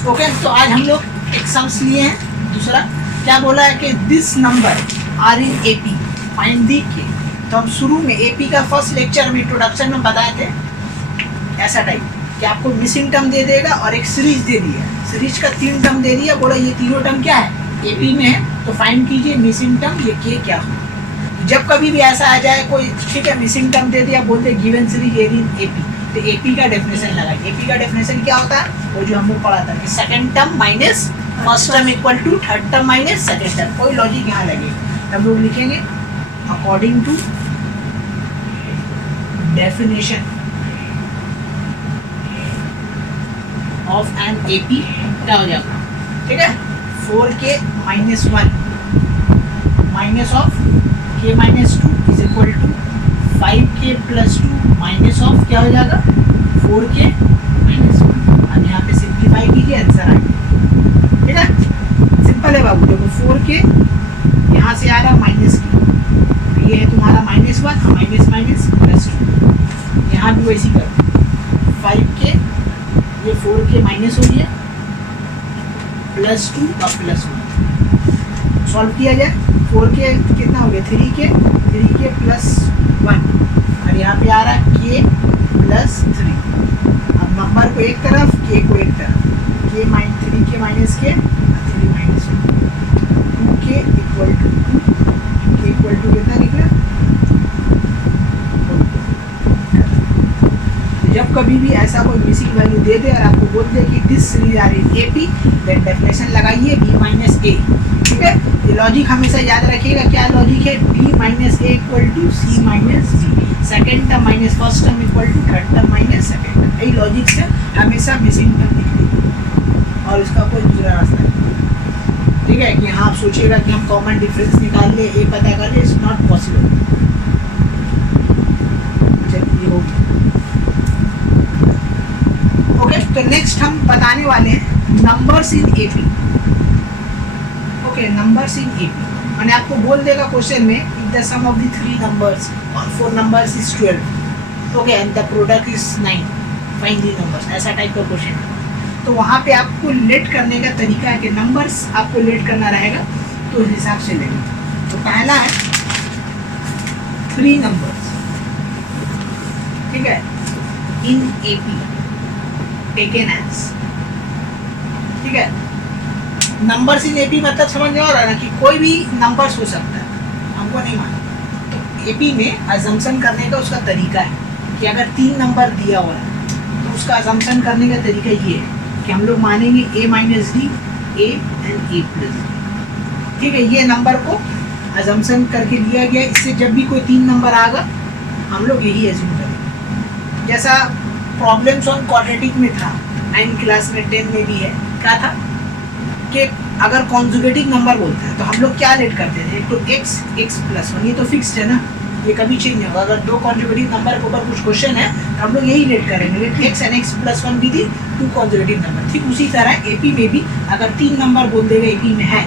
Okay, तो आज हम लोग एक सम्स लिए हैं। दूसरा क्या बोला है कि this number are in AP find the k. तो हम शुरू में एपी का फर्स्ट लेक्चर में इंट्रोडक्शन में बताए थे ऐसा टाइप कि आपको मिसिंग टर्म दे देगा और एक सीरीज दे दिया, सीरीज का 3 टर्म दे दिया, बोला ये तीनों टर्म क्या है एपी में है, तो फाइंड कीजिए मिसिंग टर्म ये के क्या हो। जब कभी भी ऐसा आ जाए कोई, ठीक है, मिसिंग टर्म दे दिया, बोलते गिवन सीरीज इन एपी, तो एपी का डेफिनेशन लगाइए। एपी का डेफिनेशन क्या होता है, वो जो हम लोग पढ़ा था कि second term minus first term equal to third term minus second term. कोई लॉजिक यहाँ लगेगा, हम लोग लिखेंगे according to definition of an AP क्या हो जाएगा, ठीक है, 4k minus 1 minus of k minus 2 is equal to 5k plus 2 minus of क्या हो जाएगा 4k माइनस 1। अब यहाँ पे सिंप्लीफाई कीजिए, आंसर आएगा, ठीक है, सिंपल है बाबू। देखो 4k यहाँ से आ रहा माइनस की, ये है तुम्हारा माइनस 1 माइनस माइनस प्लस 2, यहाँ भी वैसी करो 5k, ये 4k माइनस हो गया प्लस 2 और प्लस 1, सॉल्व किया जाए 4k कितना हो गया 3k प्लस 1 और यहाँ पे आ रहा है k प्लस 3। अब नंबर को एक तरफ k को एक तरफ, k minus 3k minus k 3 minus 2k equal to 2, k equal to कितना निकला। जब कभी भी ऐसा कोई मिसिंग वैल्यू दे दे और आपको बोल दे कि this series are in AP, then definition लगाइए b माइनस ए, ठीक है। ये लॉजिक हमेशा याद रखिएगा, क्या लॉजिक है, b minus a equal to c minus b, second term minus first term equal to third term minus second term. यही लॉजिक से हमेशा मिसिंग टर्म निकलेगी और इसका कोई दूसरा रास्ता नहीं, ठीक है। कि हाँ आप सोचिएगा कि हम कॉमन डिफरेंस निकाल ले, ये पता कर ले, इट्स नॉट पॉसिबल। चलिए हो गया, ओके। तो नेक्स्ट हम बताने वाले हैं numbers in AP. Okay, numbers in AP मैंने आपको बोल देगा क्वेश्चन में if the sum of the 3 numbers और 4 numbers is 12, okay, and the product is 9, find the numbers, ऐसा टाइप का क्वेश्चन है। तो वहाँ पे आपको लेट करने का तरीका है कि नंबर्स आपको लेट करना रहेगा, तो इस हिसाब से लेंगे। तो पहला है 3 नंबर्स, ठीक है, इन एपी टेकन एज, ठीक है। नंबर्स इन एपी मतलब समझ में आ रहा है ना कि कोई भी नंबर्स हो सकता है, हमको नहीं मालूम। तो एपी में अजम्पशन करने का उसका तरीका है कि अगर 3 नंबर दिया हुआ है तो उसका अजम्पशन करने का तरीका ये है कि हम लोग मानेंगे a minus d, a and a plus d, ठीक है। ये नंबर को अजम्पशन करके लिया गया, इससे जब भी कोई 3 नंबर आएगा हम लोग यही एज्यूम करेंगे। जैसा प्रॉब्लम्स ऑन क्वाड्रेटिक में था 9 क्लास में, 10 में भी है, क्या था कि अगर कॉन्जुगेटिव नंबर बोलते हैं तो हम लोग क्या लेट करते थे, तो x प्लस 1, ये तो फिक्स्ड है ना, ये कभी चेंज नहीं होगा। अगर 2 कॉन्जुगेटिव नंबर के ऊपर कुछ क्वेश्चन है तो हम लोग यही लेट करेंगे, let x and x plus 1 भी थी 2 कॉन्जुगेटिव नंबर। ठीक उसी तरह एपी में भी अगर 3 नंबर बोल देगा एपी में है,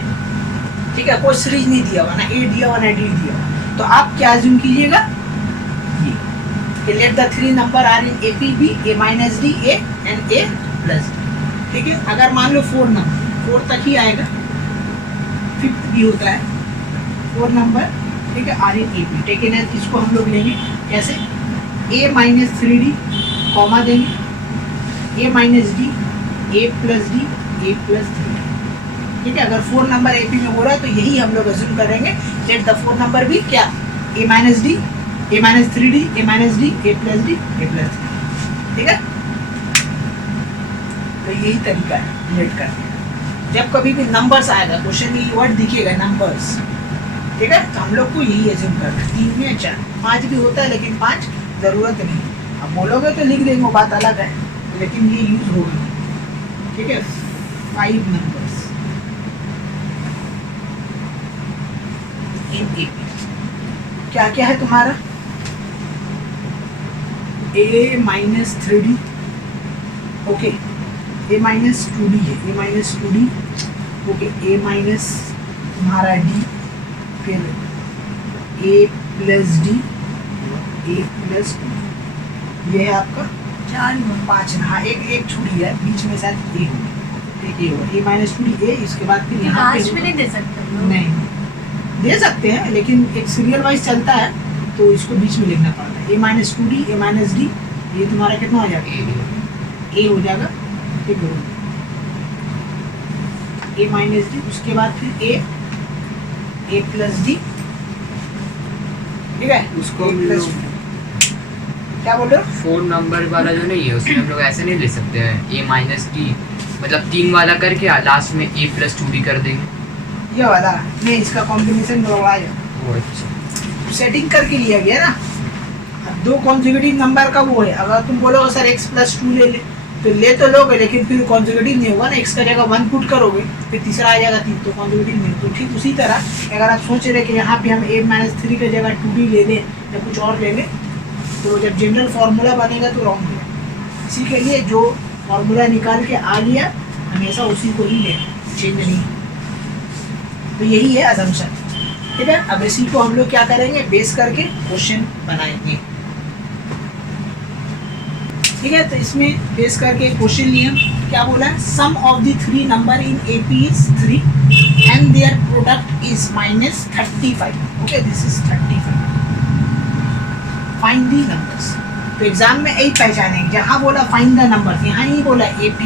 ठीक है, कोई सीरीज नहीं दिया हुआ, ना ए दिया हुआ ना डी दिया हुआ, तो आप क्या अज्यूम कीजिएगा कि let the 3 number are in AP be a minus d a and a plus d, ठीक है। अगर मान लो 4 नंबर, 4 तक ही आएगा, 5th भी होता है 4 नंबर, ठीक है, are in AP taken as, इसको हम लोग लेंगे कैसे, ए माइनस 3d कॉमा देंगे, ए माइनस डी, ए प्लस डी, ए प्लस 3, ठीक है। अगर 4 नंबर एपी में हो रहा है तो यही हम लोग अज्यूम करेंगे, लेट द 4 नंबर भी क्या, ए माइनस डी, ए माइनस 3d, ए माइनस डी, ए प्लस डी, ए प्लस 3, ठीक है। तो यही तरीका है लेट करने का। जब कभी भी नंबर्स आएगा, क्वेश्चन में वर्ड दिखेगा नंबर्स, ठीक है, तो हम लोग को यही एज्यूम करना है। 3 में 4, 5 भी होता है लेकिन 5 ज़रूरत नहीं, अब बोलोगे तो लिख देंगे, वो बात अलग है, लेकिन ये यूज होगा, ठीक है। 5 नंबर्स इन एपी, क्या क्या है तुम्हारा, a minus 3d, okay, a minus 2d है, a minus 2d, okay, a minus तुम्हारा d, फिर a plus d, a plus 2, ये है आपका 4 5, हाँ एक छुड़ी है बीच में शायद a हो, एक ये होगा a माइनस 2d a, इसके बाद फिर यहाँ पे लास्ट में नहीं दे सकते हम लोग। नहीं दे सकते हैं, लेकिन एक सीरियल वाइज चलता है तो इसको बीच में लिखना पड़ता है। a minus 2d a minus d, ये तुम्हारा कितना हो जाएगा a हो जाएगा, ठीक है a माइनस d, उसके बाद फिर a प्लस d, ठीक है उसको a प्लस क्या बोल रहे हो? 4 नंबर वाला जो नहीं है उसमें हम लोग ऐसे नहीं ले सकते हैं a माइनस डी, मतलब 3 वाला करके लास्ट में a प्लस 2d कर देंगे। ये वाला नहीं, इसका कॉम्बिनेशन गड़बड़ाया, ओ अच्छा, सेटिंग करके लिया गया ना। अब दो कॉन्जिक्यूटिव नंबर का वो है, अगर तुम बोलोगे सर x प्लस 2 ले ले तो ले तो लोगे, लेकिन फिर कॉन्जिक्यूटिव नहीं होगा ना, x का जगह 1 पुट करोगे फिर तीसरा आ जाएगा 3, तो कॉन्जिक्यूटिव नहीं। तो ठीक उसी तरह अगर आप सोच रहे कि यहाँ पे हम a माइनस 3 की जगह 2d ले लें या कुछ और ले लें, तो जब जनरल फार्मूला बनेगा तो रॉन्ग है। इसी के लिए जो फार्मूला निकाल के आ गया हमेशा उसी को ही लेना, चेंज नहीं। तो यही है अजम्पशन, ठीक है। अब इसी को हम लोग क्या करेंगे, बेस करके क्वेश्चन बनाएंगे, ठीक है। तो इसमें बेस करके क्वेश्चन नियम क्या बोला है, sum of the 3 number in AP is 3 and their product is minus 35, okay this is 35, find the numbers. तो एग्जाम में यही पहचानेंगे, जहाँ बोला फाइंड द नंबर्स, यहाँ ही बोला AP,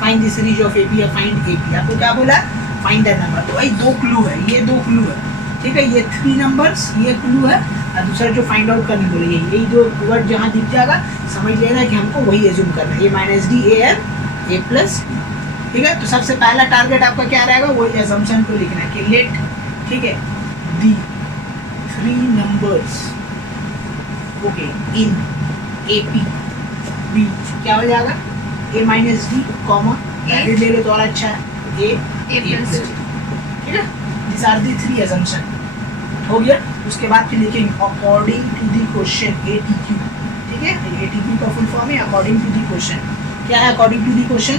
find the series of AP या फाइंड AP, आपको क्या बोला फाइंड द नंबर। तो भाई 2 क्लू है, ये 2 क्लू है, ठीक है। ये 3 नंबर्स ये क्लू है, और दूसरा जो फाइंड आउट करने बोले यही 2 वर्ड जहाँ दिख जाएगा समझ लेना कि हमको वही एज्यूम करना है, a minus D a n a plus, ठीक है। तो सबसे पहला टारगेट आपका क्या रहेगा, वही एजम्पशन को लिखना है कि लेट, ठीक है, दी 3 numbers okay in AP B क्या हो जाएगा a minus D comma added ले लो तो और अच्छा है a प्लस, ठीक है। दिस आर दी 3 एजम्पशन हो गया। उसके बाद फिर लिखेंगे according to the question ATQ, ठीक है। ATQ का फुल फॉर्म है अकॉर्डिंग टू दी क्वेश्चन। क्या है अकॉर्डिंग टू दी क्वेश्चन,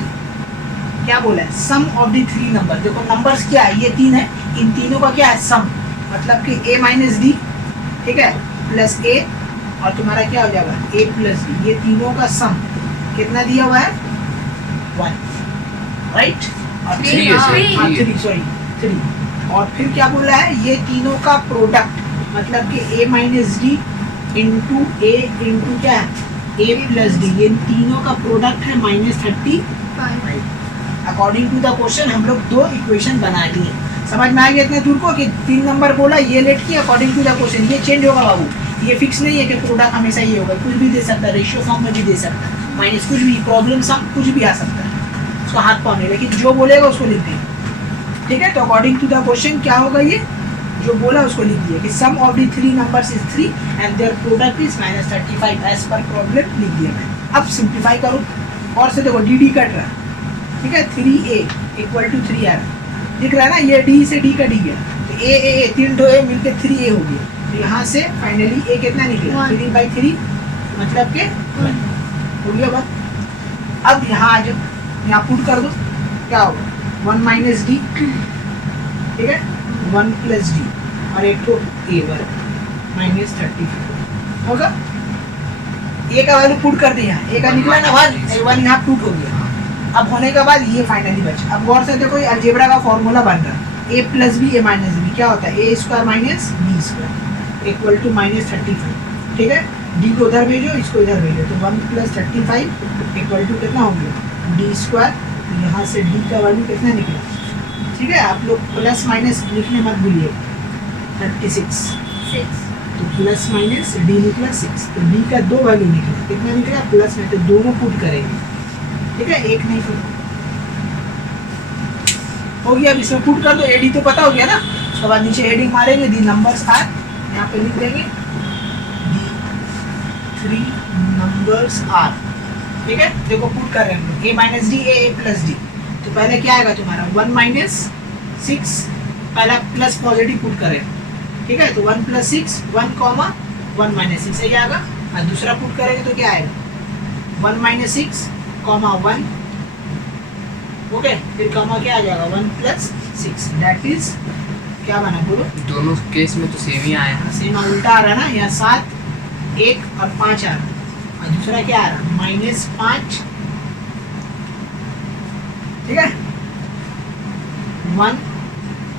क्या बोला है, सम ऑफ दी 3 नंबर। देखो नंबर्स क्या है, ये 3 है, इन तीनों का क्या है सम, मतलब कि a माइनस डी, ठीक है, प्लस a और तुम्हारा क्या हो जाएगा a प्लस b, ये तीनों का सम कितना दिया हुआ है 1, राइट, और 3 और फिर क्या बोला है, ये तीनों का प्रोडक्ट, मतलब कि a minus D into a into क्या है a प्लस डी, ये तीनों का प्रोडक्ट है minus 35। According to the question हम लोग 2 इक्वेशन बना लिए। समझ में आ गया इतने दूर को कि 3 नंबर बोला ये लेट किया अकॉर्डिंग टू द क्वेश्चन। ये चेंज होगा बाबू, ये फिक्स नहीं है कि प्रोडक्ट हमेशा ये होगा, कुछ भी दे सकता है, रेशियो फॉर्म में भी दे सकता है, माइनस कुछ भी, प्रॉब्लम सम कुछ भी आ सकता है, उसका हाथ पाँव नहीं, लेकिन जो बोलेगा उसको लिख देंगे, ठीक है। तो अकॉर्डिंग टू द क्वेश्चन क्या होगा, ये जो बोला उसको लिख दिया कि sum of the 3 numbers is 3 and their product is minus 35 as पर प्रॉब्लम लिख दिया मैं। अब सिंप्लीफाई करो और से देखो डी कट रहा है, ठीक है, 3a इक्वल टू 3 आ रहा है, दिख रहा है ना, ये डी से डी कट गया, तो a 3 दो a मिलकर 3a हो गया। तो यहाँ से फाइनली a कितना निकला 3/3, मतलब के हो गया बात। अब यहाँ आ जाओ, यहाँ पुट कर दो, क्या होगा 1 माइनस डी, ठीक है, 1 प्लस डी और एक तो a1 माइनस 35 होगा। a का वैल्यू पुट कर दिया, a का निकला ना 1 यहाँ पुट हो गया। अब होने के बाद ये फाइनली बचा। अब गौर से देखो ये अलजेब्रा का फॉर्मूला बन रहा है, a plus b a minus b क्या होता है, a square minus b square equal to minus 35, ठीक है। d को उधर भेजो, इसको इधर भेजो, तो 1 प्लस 35 इक्वल टू कितना हो गया डी स्क्वायर। यहाँ से d का वैल्यू कितना निकला, ठीक है। आप लोग प्लस माइनस लिखने मत भूलिए, 36, तो प्लस माइनस d निकला 6, तो d का 2 वैल्यू निकला, कितना निकला प्लस में, तो दोनों पुट करेंगे, ठीक है, एक नहीं पुट हो गया। अब इसमें पुट कर दो, एडी तो पता हो गया ना। उसके बाद नीचे हेडिंग मारेंगे, दी नंबर्स आर, यहाँ पे लिख देंगे दी 3 नंबर्स आर, ठीक है। देखो पुट कर रहे हैं हम लोग, a minus D a plus D, तो पहले क्या आएगा तुम्हारा 1 माइनस 6, पहला प्लस पॉजिटिव पुट करें, ठीक है, तो 1 प्लस 6 1 कॉमा 1 माइनस 6 आएगा, और दूसरा पुट करेंगे तो क्या आएगा 1 माइनस 6 कॉमा 1, ओके, फिर कॉमा क्या आ जाएगा 1 प्लस 6, दैट इज क्या बना बोलो, दोनों केस में तो सेम ही आया, सेम उल्टा आ रहा है ना, यहाँ 7 1 और 5 आ रहा, और दूसरा क्या आ रहा माइनस 5, ठीक है। 1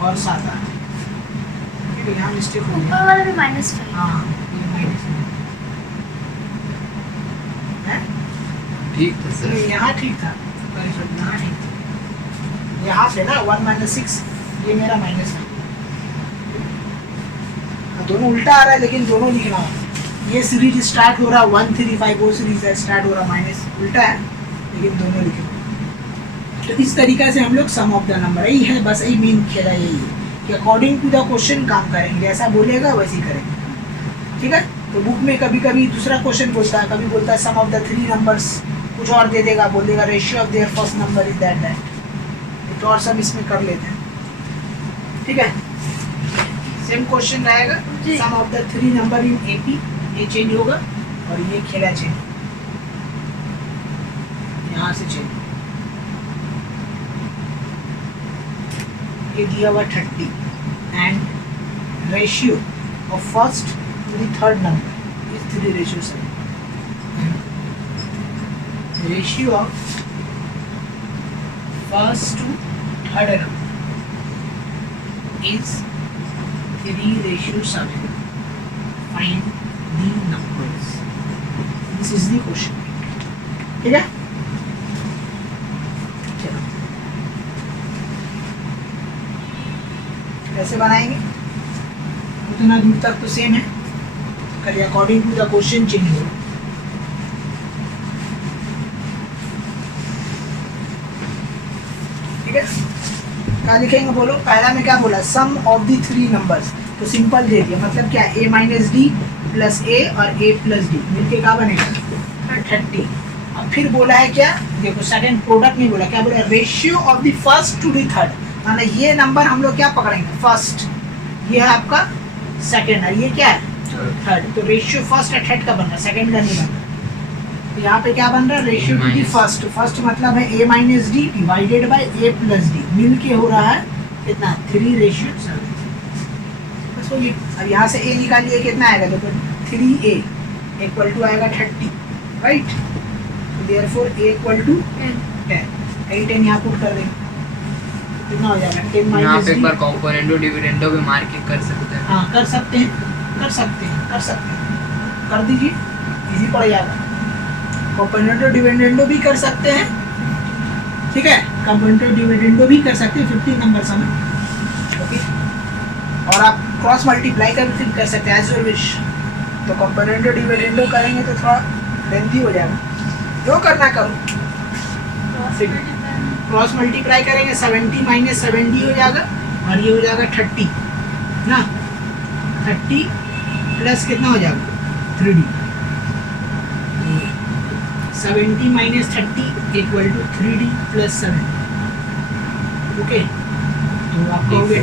और 7 आ रहा है। ठीक है, यहाँ मिस्टेक हो ऊपर गया। वाला भी -5। हाँ, ये माइनस है। ठीक था सर। नहीं, यहाँ ठीक था। Sorry, sorry, यहाँ ठीक था। यहाँ से ना 1 - 6 ये मेरा माइनस है। दोनों उल्टा आ रहा है लेकिन दोनों लिखना है। ये सीरीज स्टार्ट हो रहा 1 3 5, वो सीरीज स्टार्ट हो रहा माइनस, उल्टा है लेकिन दोनों लिखे। तो इस तरीका से हम लोग सम ऑफ द नंबर, यही है बस, यही मेन खेला यही है कि अकॉर्डिंग टू द क्वेश्चन काम करेंगे, जैसा बोलेगा वैसे ही करेंगे। ठीक है, तो बुक में कभी कभी दूसरा क्वेश्चन बोलता है, कभी बोलता है सम ऑफ द 3 नंबर्स, कुछ और दे देगा, बोल देगा ratio of their first number is that. तो और सब इसमें कर लेते हैं। ठीक है, सेम क्वेश्चन रहेगा, जी। Sum of the 3 number in AP, ये चेंज होगा और ये खेला चेंज, यहाँ से चेंज। ये दिया हुआ 30 and ratio of first to the third number is 3 ratio 7। Ratio of first to third number is 3:7. Find the numbers. This is the question. ठीक है, चलो कैसे बनाएंगे, उतना दूर तक तो सेम है, खाली according to the question change होगा। ठीक है, क्या लिखेंगे बोलो। पहला में क्या बोला, सम ऑफ द 3 नंबर्स, तो सिंपल दे दिया, मतलब क्या a - d प्लस a और a प्लस d मिलके क्या बनेगा 30। अब फिर बोला है क्या, देखो सेकंड प्रोडक्ट नहीं बोला, क्या बोला, ratio of the first to the third, माना ये नंबर हम लोग क्या पकड़ेंगे फर्स्ट, ये है आपका सेकंड और ये क्या है थर्ड। तो रेशियो फर्स्ट और थर्ड का बन रहा है, सेकंड का नहीं बन रहा। तो यहाँ पे क्या बन रहा है, ratio to the first, first मतलब है a - d divided by a plus d, मिल के हो रहा है कितना 3:7। बस हो गया। अब यहाँ से a निकालिए, कितना आएगा देखो 3a इक्वल टू आएगा 30, राइट। तो देयरफॉर a इक्वल टू 10, 10 यहाँ पुट कर देंगे, कितना हो जाएगा 10 यहाँ पे एक बार -d। कॉम्पोनेंटो डिविडेंडो भी मार के कर सकते हैं। हाँ कर सकते हैं, कर सकते हैं, कर सकते हैं, कर दीजिए, इजी पड़ जाएगा। कंपोनेंटो डिविडेंडो भी कर सकते हैं, ठीक है, कंपोनेंटो डिविडेंडो भी कर सकते हैं 15 नंबर समय, ओके। और आप क्रॉस मल्टीप्लाई कर भी कर सकते हैं एज योर विश। तो कंपोनेंटो डिविडेंडो करेंगे तो थोड़ा लेंथी हो जाएगा, जो करना करो। क्रॉस मल्टीप्लाई करेंगे 70 - 70 हो जाएगा और ये हो जाएगा 30 ना, 30 प्लस कितना हो जाएगा 3d, 70 - 30 equal to 3d plus 7, okay. तो आप कहोगे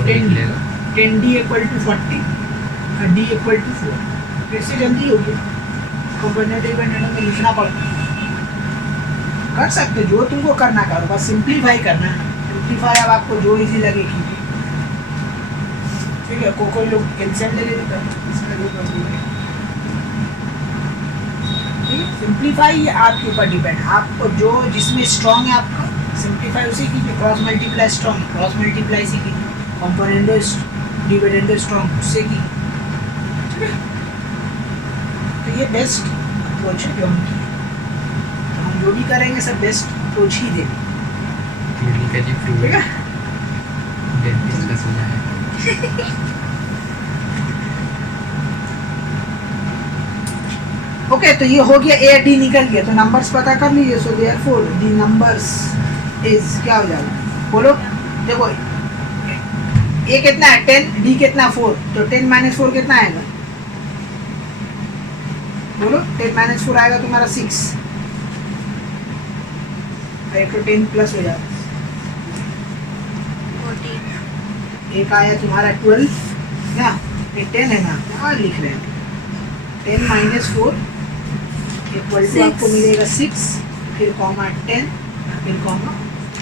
10d इक्वल टू 40 और d इक्वल टू 4, इससे जल्दी होगी। कंपोनेंटिव में लिखना पड़ता, कर सकते जो तुमको करना करो, बस सिंप्लीफाई करना है। सिंप्लीफाई अब आपको जो इजी लगे कीजिए, ठीक है। कोई लोग एलसीएम ले लेते हैं, इसमें जो कर दिए, ठीक है। सिंप्लीफाई ये आपके ऊपर डिपेंड है, आपको जो जिसमें स्ट्रॉन्ग है आपका सिंप्लीफाई उसे कीजिए। क्रॉस मल्टीप्लाई स्ट्रॉन्ग है, क्रॉस मल्टीप्लाई से कीजिए। कंपोनेंटो डिविडेंडो स्ट्रॉन्ग, उससे कीजिए, ठीक है। तो ये बेस्ट अप्रोच है जो हम किए, तो हम जो भी करेंगे सब बेस्ट अप्रोच ही देंगे, ठीक है। ओके, तो ये हो गया, ए डी निकल गया, तो नंबर्स पता कर लीजिए। So therefore the numbers is क्या हो जाएगा बोलो, देखो ए कितना है 10, डी कितना 4, तो 10 - 4 कितना आएगा बोलो। 10 - 4 आएगा तुम्हारा 6, एक तो 10 प्लस हो जाएगा, 14। एक आया तुम्हारा 12 ना, ये 10 है ना, यहाँ लिख रहे हैं 10 - 4 इक्वल टू आपको मिलेगा 6, फिर कॉमा 10, फिर कॉमा,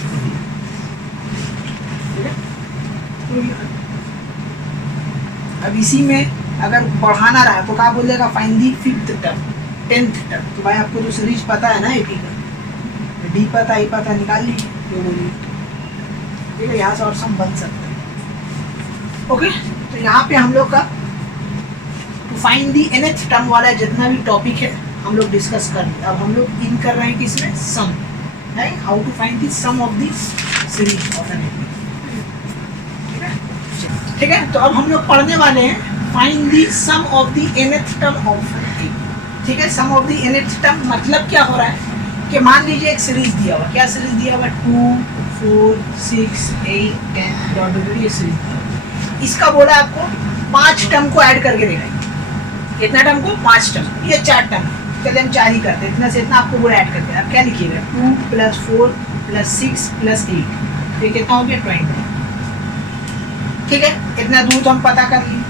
ठीक है। अब इसी में अगर बढ़ाना रहा तो क्या बोलेगा, find the 5th term 10th term. तो भाई आपको तो सीरीज पता है ना एपी का, डी पता, ई पता, निकाल लीजिए जो बोलिए, ठीक है, यहाँ से और सम बन सकता है। ओके, तो यहाँ पे हम लोग का to find the nth term वाला जितना भी टॉपिक है हम लोग डिस्कस कर लिए। अब हम लोग इन कर रहे हैं कि इसमें सम है, how to find the sum of the series of an AP. ठीक है, तो अब हम लोग पढ़ने वाले हैं find the sum of the nth term of an AP. ठीक है, sum of the nth term मतलब क्या हो रहा है कि मान लीजिए एक सीरीज दिया हुआ, क्या सीरीज दिया हुआ, 2 4 6 8 10 डॉट डॉट ये सीरीज दिया हुआ। इसका बोला आपको 5 टर्म को ऐड करके देगा। कितना टर्म को, 5 टर्म, ये 4 टर्म, चलिए हम 4 ही करते हैं, इतना से इतना आपको बोला ऐड करके। अब क्या लिखिएगा, 2 + 4 + 6 + 8, तो कितना हो गया 20। ठीक है, इतना दूर तो हम पता कर लिए।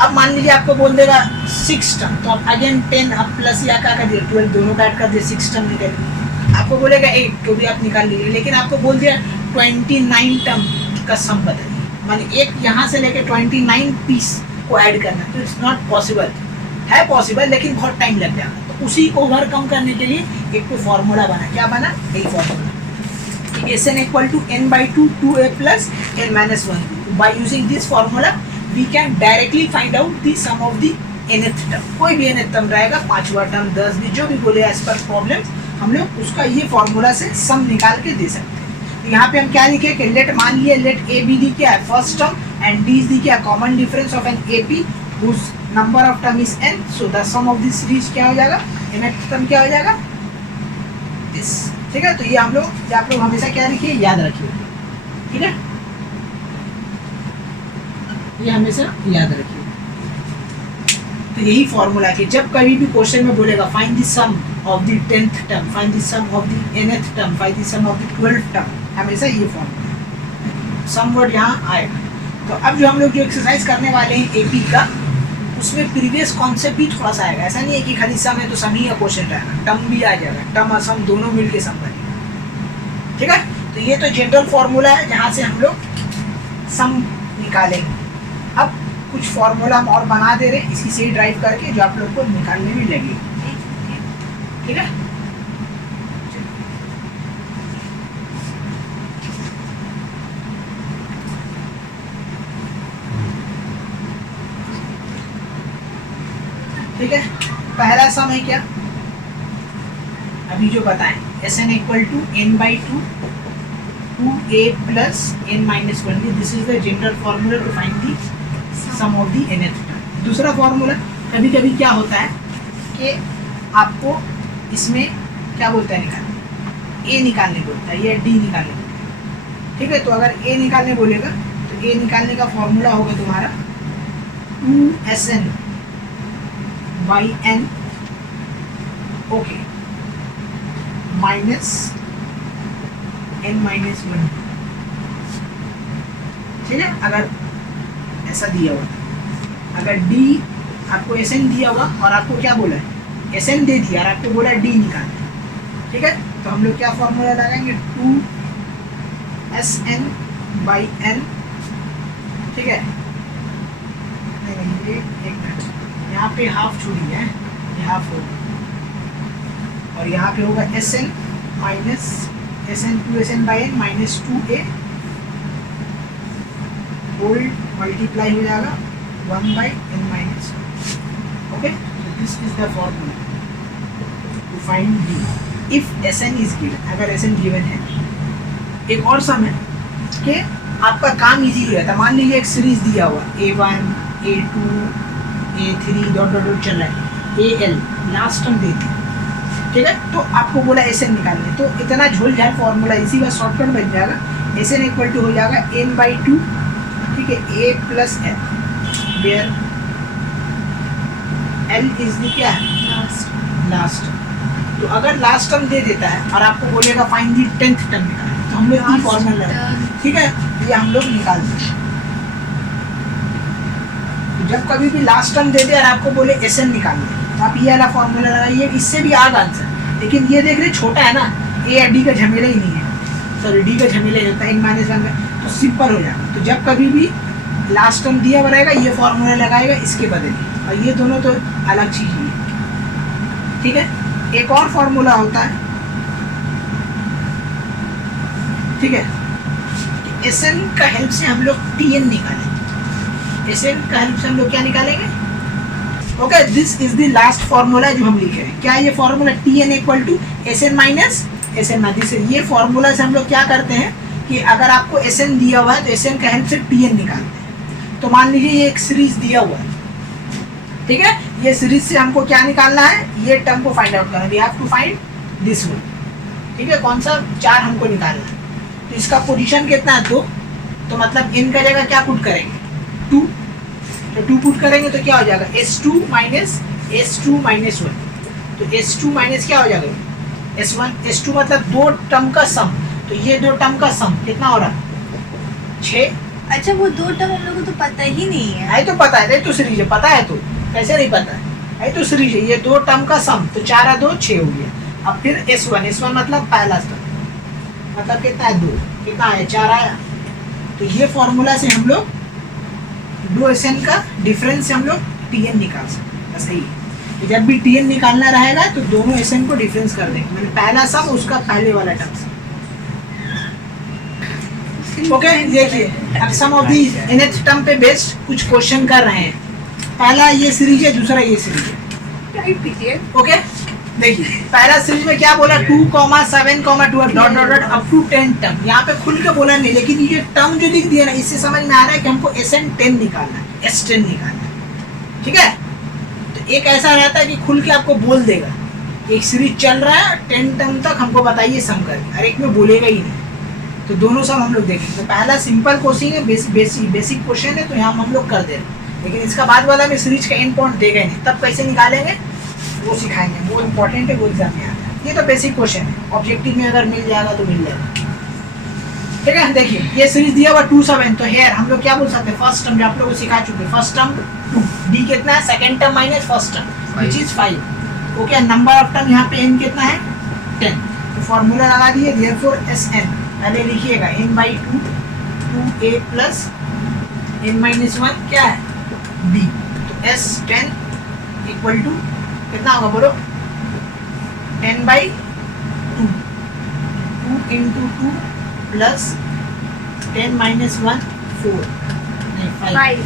अब मान लीजिए आपको बोल देगा 6 टर्म, तो आप अगेन 10 अब प्लस या क्या कर दिया 12 दोनों का ऐड कर दिया, 6 टर्म निकल गया। आपको बोलेगा 8 तो भी आप निकाल लीजिए, लेकिन आपको बोल दिया 29 टर्म का सम बताइए, माने एक यहाँ से लेके 29 पीस को ऐड करना, तो इट्स नॉट पॉसिबल। है पॉसिबल लेकिन बहुत टाइम लग जाएगा। तो उसी को ओवरकम करने के लिए एक तो फॉर्मूला बना, क्या बना, यही formula, Sn = n/2 2a + n-1। By using this formula we can directly find out the sum of the nth term। कोई भी nth टर्म रहेगा, 5वां टर्म 10 भी जो भी बोले एज पर प्रॉब्लम, हम लोग उसका ये फॉर्मूला से सम निकाल के दे सकते हैं। तो यहाँ पे हम क्या लिखे कि लेट, मान लिए लेट a b d क्या है first term and d is the क्या common difference of an ap whose number of term is n, so the sum of this series क्या हो जाएगा, nth टर्म क्या हो जाएगा, this। ठीक है, तो ये हम लोग, ये आप लोग हमेशा क्या लिखिए, याद रखिए। ठीक है, ये हमेशा याद रखिए। तो यही फॉर्मूला है कि जब कभी भी क्वेश्चन में बोलेगा find the sum of the 10th term, find the sum of the nth term, find the sum of the 12th term, हमेशा ये फॉर्मूला है, सम वर्ड यहाँ आएगा। तो अब जो हम लोग जो एक्सरसाइज करने वाले हैं एपी का, उसमें प्रीवियस कॉन्सेप्ट भी थोड़ा सा आएगा। ऐसा नहीं है कि खाली सम है तो सम ही का क्वेश्चन रहेगा, टर्म भी आ जाएगा, टर्म और सम दोनों मिलके सम बनेगा। ठीक है, तो ये तो जनरल फॉर्मूला है जहाँ से हम लोग सम निकालेंगे। अब कुछ फॉर्मूला हम और बना दे रहे हैं इसी से ही ड्राइव करके, जो आप लोग को निकालने भी लगेगा। ठीक है, ठीक है, पहला सम है क्या, अभी जो बताएं, Sn = n/2 2a + n-1। This is the general formula to find the sum of the nth term. दूसरा फॉर्मूला, कभी कभी क्या होता है कि आपको इसमें क्या बोलता है, निकालने, a निकालने बोलता है या d निकालने बोलता है। ठीक है, तो अगर a निकालने बोलेगा तो a निकालने का फॉर्मूला होगा तुम्हारा 2Sn by n, okay, minus n-1। ठीक है, अगर ऐसा दिया हुआ, अगर d आपको Sn दिया हुआ और आपको क्या बोला है, Sn दे दिया और आपको बोला d निकालना। ठीक है, तो हम लोग क्या फॉर्मूला लगाएंगे, 2Sn by n। ठीक है, नहीं एक मिनट, यहाँ पे हाफ छूटी है, ये हाफ होगा और यहाँ पे होगा Sn minus Sn 2Sn by n -2a whole multiply हो जाएगा 1/n-1। Okay, this is the formula to find d if Sn is given. अगर Sn गिवन है, एक और सम है कि आपका काम इजी हो जाता है। मान लीजिए एक सीरीज दिया हुआ a1 a2 a3 dot dot dot चल रहा है, al लास्ट टर्म दे दी। ठीक है, तो आपको बोला Sn निकालने, तो इतना झोल झाल फॉर्मूला इसी का शॉर्टकट बन जाएगा। Sn = हो जाएगा n/2, ठीक है, a + n, where l is the क्या है, लास्ट। तो अगर लास्ट टर्म दे देता है और आपको बोलेगा फाइंड द 10th टर्म निकालना, तो हम लोग ये फॉर्मूला लगाएंगे। ठीक है, ये हम लोग निकाल देंगे। जब कभी भी लास्ट टर्म दे दे और आपको बोले Sn निकालना, तो आप ये वाला फॉर्मूला लगाइए, इससे भी आग आंसर। लेकिन ये देख रहे छोटा है ना, a या d का झमेला ही नहीं है, सॉरी d का झमेला ही होता है n-1 में, तो सिंपल हो जाएगा। तो जब कभी भी लास्ट टर्म दिया हुआ रहेगा, ये फॉर्मूला लगाएगा इसके बदले, और ये दोनों तो अलग चीज़ ही है। ठीक है, एक और फॉर्मूला होता है, ठीक है, एस एन का हेल्प से हम लोग टी एन निकालेंगे। एस एन का हेल्प से हम लोग क्या निकालेंगे? Okay, this is the last formula जो हम लिखे हैं। क्या ये formula T n equal to S n minus S n minus, ये फॉर्मूला से हम लोग क्या करते हैं कि अगर आपको एस एन दिया हुआ है तो एस एन का हेल्प से टी एन निकालते हैं। तो मान लीजिए ये एक सीरीज दिया हुआ है, ठीक है, ये सीरीज से हमको क्या निकालना है? ये टर्म को फाइंड आउट करना है। We have to find this one, ठीक है, कौन सा? 4 हमको निकालना है। तो इसका पोजीशन कितना है? 2। तो मतलब इन का जगह क्या पुट करेंगे? 2। तो 2 पुट करेंगे तो क्या हो जाएगा? S2 minus S2 minus 1। तो S2 माइनस क्या हो जाएगा? S1। S2 मतलब 2 टर्म का सम। तो ये 2 टर्म का सम कितना हो रहा? 6। अच्छा, वो 2 टर्म हम लोग को तो पता ही नहीं है। है तो पता है, तो सीरीज है, पता है तो कैसे नहीं पता है तो सीरीज है। ये 2 टर्म का सम, तो 4 और 2 6 हो गया। अब फिर S1 मतलब पहला टर्म, मतलब कितना है? 2। कितना आया? 4 आया। तो ये फॉर्मूला से हम लोग 2 SN का डिफरेंस से हम लोग TN निकाल सकते हैं। बस यही है। जब भी TN निकालना रहेगा तो दोनों SN को डिफरेंस कर देंगे, मतलब पहला सम उसका पहले वाला टर्म। ओके, देखिए अब सम ऑफ दी nth टर्म पे बेस्ड कुछ क्वेश्चन कर रहे हैं। पहला ये सीरीज है, दूसरा ये सीरीज है। ओके, देखिए पहला सीरीज में क्या बोला? 2, 7, 12 dot dot dot up to 10 term. यहाँ पे खुल के बोला नहीं, लेकिन ये टर्म जो लिख दिया ना, इससे समझ में आ रहा है कि हमको SN10 निकालना है, S10 निकालना है, ठीक है। तो एक ऐसा रहता है कि खुल के आपको बोल देगा एक सीरीज चल रहा है 10 टर्म तक, हमको बताइए सम करके, और एक में बोलेगा ही नहीं। तो दोनों सम हम लोग देखेंगे। तो पहला सिंपल क्वेश्चन है, बेसिक क्वेश्चन है, तो यहाँ हम लोग कर दे रहे हैं। लेकिन इसका बाद वाला में सीरीज का एंड पॉइंट देगा नहीं, तब कैसे निकालेंगे वो सिखाएंगे, वो इम्पोर्टेंट है, वो एग्जाम में आता है। ये तो बेसिक क्वेश्चन है, ऑब्जेक्टिव में अगर मिल जाएगा तो मिल जाएगा, ठीक है। देखिए ये सीरीज दिया हुआ 2, 7, तो हेयर हम लोग क्या बोल सकते हैं? फर्स्ट टर्म जो आप लोगों को सिखा चुके हैं, फर्स्ट टर्म 2, डी कितना है? Second term minus first term which is 5। Okay, number of term यहाँ पे n कितना है? 10। तो फॉर्मूला लगा दिए, देयरफॉर Sn पहले लिखिएगा n/2 2a प्लस n-1 क्या है? d। तो S10 इक्वल टू कितना होगा बोलो? 10/2 2 इंटू 2 प्लस 10-1 4 नहीं 5।